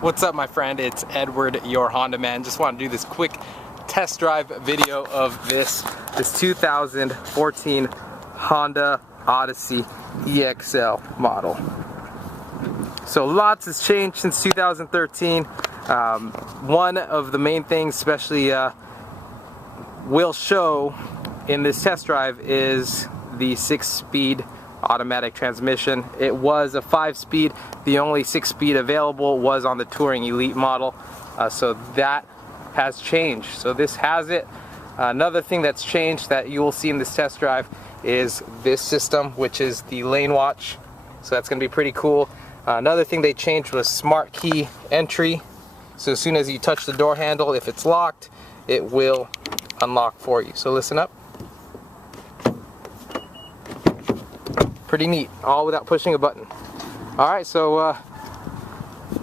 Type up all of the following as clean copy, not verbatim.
What's up, my friend? It's Edward, your Honda man. Just want to do this quick test drive video of this 2014 Honda Odyssey EXL model. So lots has changed since 2013. One of the main things, especially we'll show in this test drive, is the 6-speed automatic transmission. It was a 5-speed. The only 6-speed available was on the Touring Elite model, so that has changed. So this has it. Another thing that's changed that you will see in this test drive is this system, which is the lane watch. So that's going to be pretty cool. Another thing they changed was smart key entry. So as soon as you touch the door handle, if it's locked, it will unlock for you. So listen up. Pretty neat, all without pushing a button. Alright, so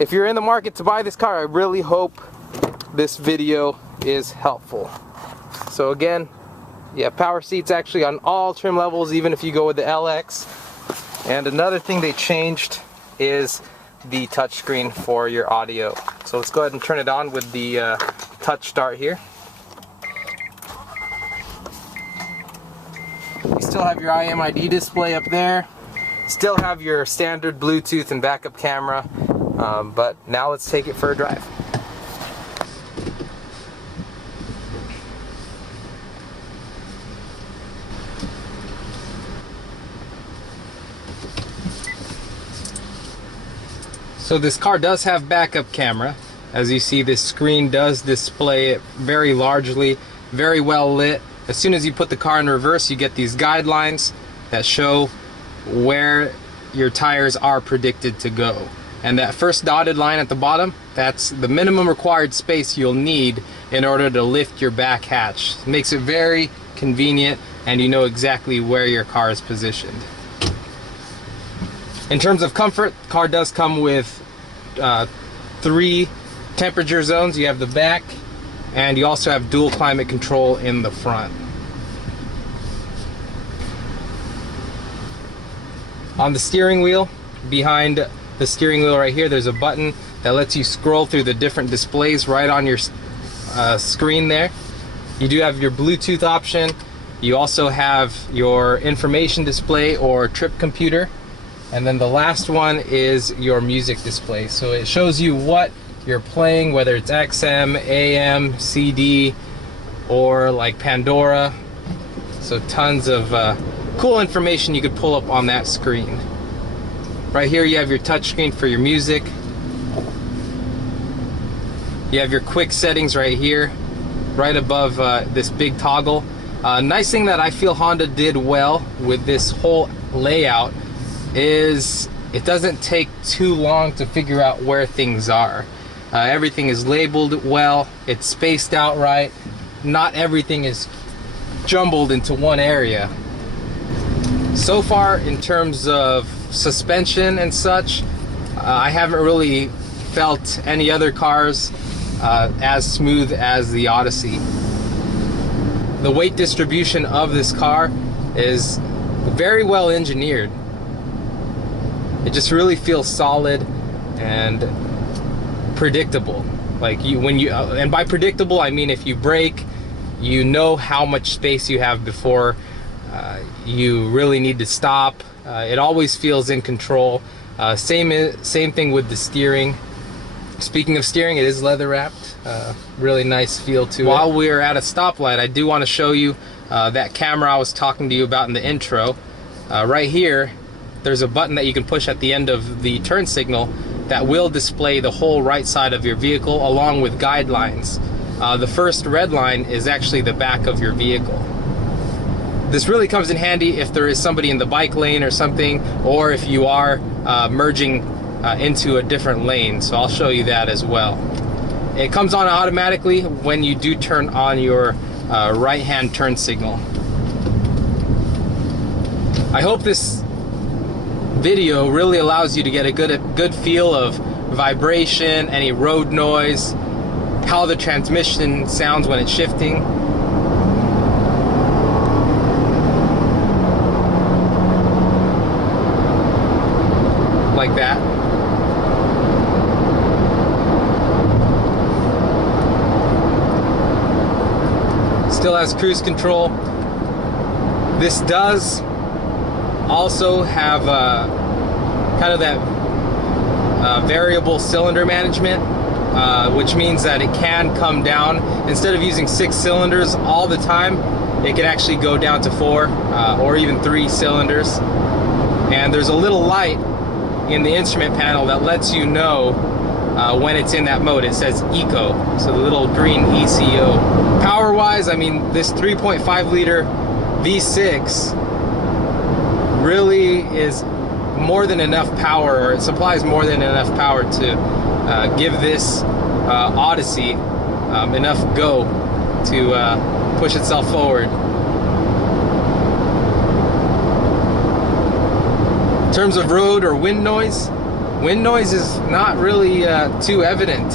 if you're in the market to buy this car, I really hope this video is helpful. So again, you have power seats actually on all trim levels, even if you go with the LX. And another thing they changed is the touchscreen for your audio. So let's go ahead and turn it on with the touch start here. You still have your IMID display up there. Still have your standard Bluetooth and backup camera. But now let's take it for a drive. So this car does have backup camera. As you see, this screen does display it very largely, very well lit. As soon as you put the car in reverse, you get these guidelines that show where your tires are predicted to go. And that first dotted line at the bottom, that's the minimum required space you'll need in order to lift your back hatch. It makes it very convenient, and you know exactly where your car is positioned. In terms of comfort, the car does come with 3 temperature zones. You have the back, and you also have dual climate control in the front. On the steering wheel, behind the steering wheel right here, there's a button that lets you scroll through the different displays right on your screen there. You do have your Bluetooth option. You also have your information display or trip computer. And then the last one is your music display. So it shows you what you're playing, whether it's XM, AM, CD, or like Pandora. So tons of cool information you could pull up on that screen. Right here you have your touch screen for your music. You have your quick settings right here, right above this big toggle. Nice thing that I feel Honda did well with this whole layout is it doesn't take too long to figure out where things are. Everything is labeled well, it's spaced out right, not everything is jumbled into one area. So far, in terms of suspension and such, I haven't really felt any other cars as smooth as the Odyssey. The weight distribution of this car is very well engineered. It just really feels solid and predictable. Like and by predictable I mean if you brake, you know how much space you have before you really need to stop. It always feels in control. Same thing with the steering. Speaking of steering, it is leather wrapped. Really nice feel to it. While we're at a stoplight, I do want to show you that camera I was talking to you about in the intro. Right here, there's a button that you can push at the end of the turn signal that will display the whole right side of your vehicle along with guidelines. The first red line is actually the back of your vehicle. This really comes in handy if there is somebody in the bike lane or something, or if you are merging into a different lane. So I'll show you that as well. It comes on automatically when you do turn on your right-hand turn signal. I hope this video really allows you to get a good feel of vibration, any road noise, how the transmission sounds when it's shifting. like that. Still has cruise control. This does also have kind of that variable cylinder management, which means that it can come down. Instead of using 6 cylinders all the time, it can actually go down to 4 or even 3 cylinders. And there's a little light in the instrument panel that lets you know when it's in that mode. It says Eco, so the little green ECO. Power wise, I mean, this 3.5 liter V6 really is more than enough power, or it supplies more than enough power to give this Odyssey enough go to push itself forward. In terms of road or wind noise is not really too evident.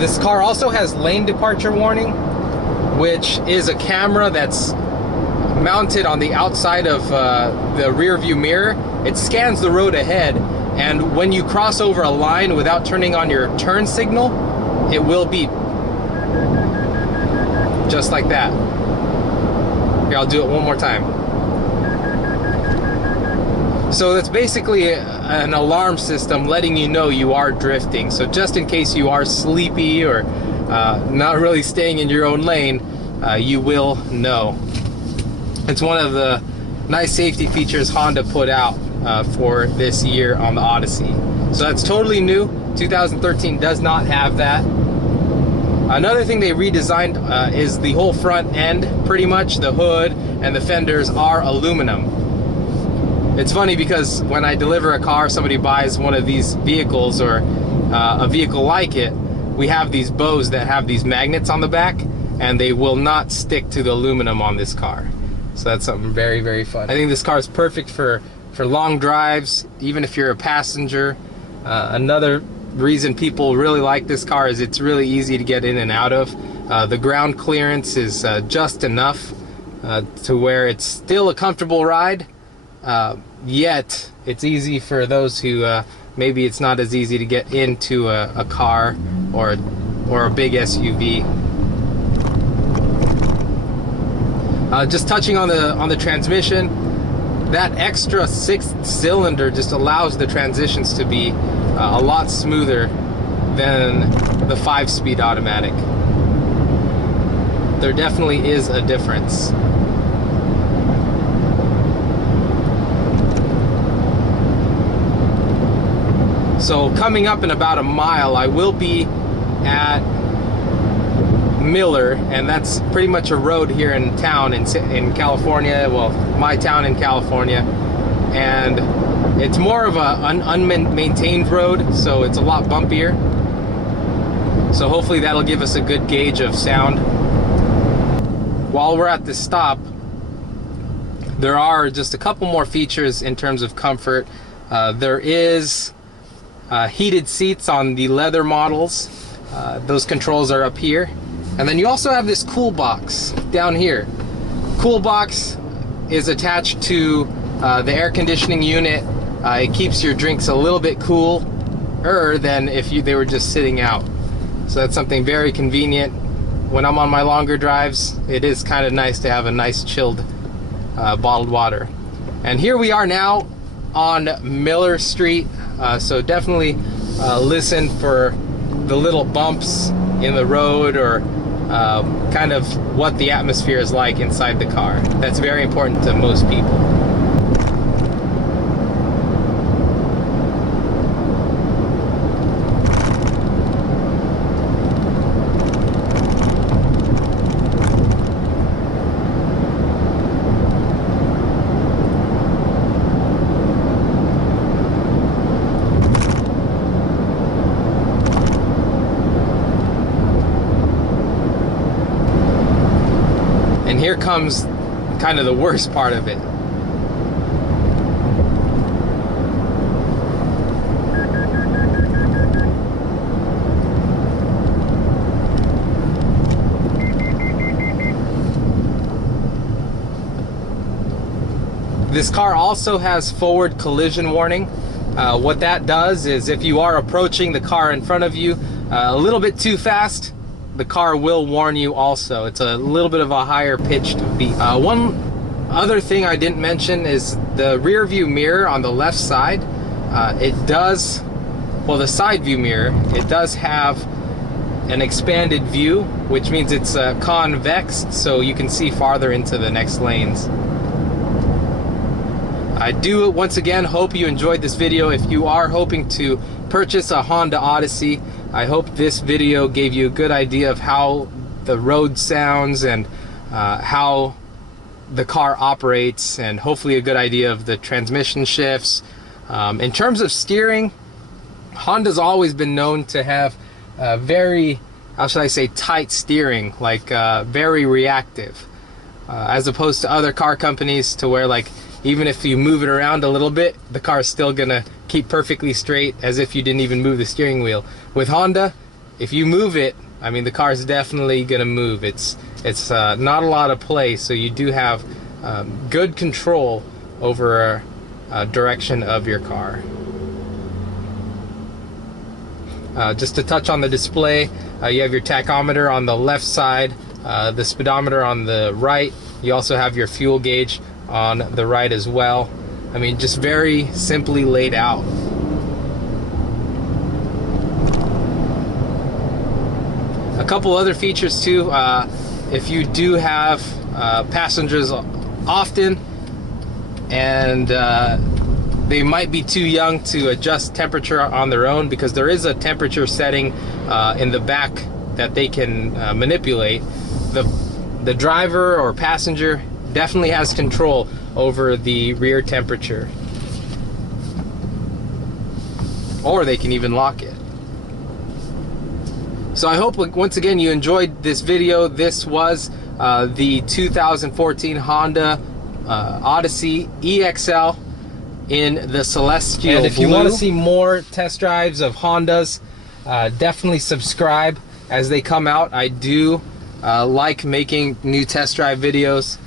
This car also has lane departure warning, which is a camera that's mounted on the outside of the rear view mirror. It scans the road ahead, and when you cross over a line without turning on your turn signal, it will beep. Just like that. Here, I'll do it one more time. So that's basically an alarm system letting you know you are drifting. So just in case you are sleepy or not really staying in your own lane, you will know. It's one of the nice safety features Honda put out for this year on the Odyssey. So that's totally new. 2013 does not have that. Another thing they redesigned is the whole front end, pretty much. The hood and the fenders are aluminum. It's funny because when I deliver a car, somebody buys one of these vehicles or a vehicle like it, we have these bows that have these magnets on the back, and they will not stick to the aluminum on this car. So that's something very, very fun. I think this car is perfect for long drives, even if you're a passenger. Another reason people really like this car is it's really easy to get in and out of. The ground clearance is just enough to where it's still a comfortable ride, yet it's easy for those who maybe it's not as easy to get into a car or a big SUV. Just touching on the transmission, that extra 6th cylinder just allows the transitions to be a lot smoother than the 5-speed automatic. There definitely is a difference. So coming up in about a mile, I will be at Miller, and that's pretty much a road here in town in California, well, my town in California, and it's more of an unmaintained road, so it's a lot bumpier. So hopefully that'll give us a good gauge of sound. While we're at this stop, there are just a couple more features in terms of comfort. There is heated seats on the leather models. Those controls are up here. And then you also have this cool box down here. Cool box is attached to the air conditioning unit. It keeps your drinks a little bit cooler than if they were just sitting out. So that's something very convenient. When I'm on my longer drives, it is kind of nice to have a nice chilled bottled water. And here we are now on Miller Street. So definitely listen for the little bumps in the road, or kind of what the atmosphere is like inside the car. That's very important to most people. And here comes kind of the worst part of it. This car also has forward collision warning. What that does is if you are approaching the car in front of you a little bit too fast, the car will warn you also. It's a little bit of a higher pitched beep. One other thing I didn't mention is the rear view mirror on the left side. The side view mirror, it does have an expanded view, which means it's convex, so you can see farther into the next lanes. I do once again hope you enjoyed this video. If you are hoping to purchase a Honda Odyssey, I hope this video gave you a good idea of how the road sounds and how the car operates, and hopefully a good idea of the transmission shifts. In terms of steering, Honda's always been known to have very, how should I say, tight steering, like very reactive, as opposed to other car companies to where, like, even if you move it around a little bit, the car is still gonna keep perfectly straight as if you didn't even move the steering wheel. With Honda, if you move it, I mean, the car is definitely gonna move. It's not a lot of play, so you do have good control over direction of your car. Just to touch on the display, you have your tachometer on the left side, the speedometer on the right. You also have your fuel gauge on the right as well. I mean, just very simply laid out. A couple other features too. If you do have passengers often and they might be too young to adjust temperature on their own, because there is a temperature setting in the back that they can manipulate, the driver or passenger definitely has control over the rear temperature, or they can even lock it. So I hope once again you enjoyed this video. This was the 2014 Honda Odyssey EXL in the Celestial And if you Blue. want to see more test drives of Hondas, definitely subscribe as they come out. I do like making new test drive videos.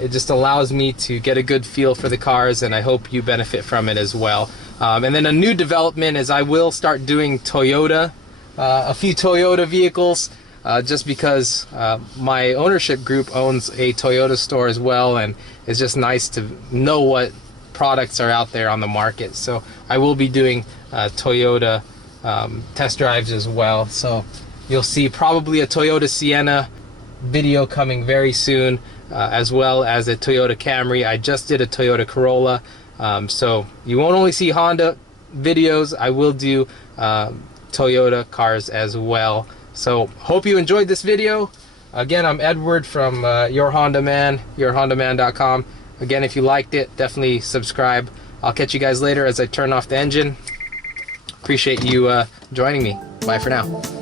It just allows me to get a good feel for the cars, and I hope you benefit from it as well. And then a new development is I will start doing Toyota, a few Toyota vehicles, just because my ownership group owns a Toyota store as well, and it's just nice to know what products are out there on the market. So I will be doing Toyota test drives as well. So you'll see probably a Toyota Sienna video coming very soon, as well as a Toyota Camry. I just did a Toyota Corolla, so you won't only see Honda videos, I will do Toyota cars as well. So hope you enjoyed this video. Again, I'm Edward from Your Honda Man, yourhondaman.com. Again, if you liked it, definitely subscribe. I'll catch you guys later as I turn off the engine. Appreciate you joining me. Bye for now.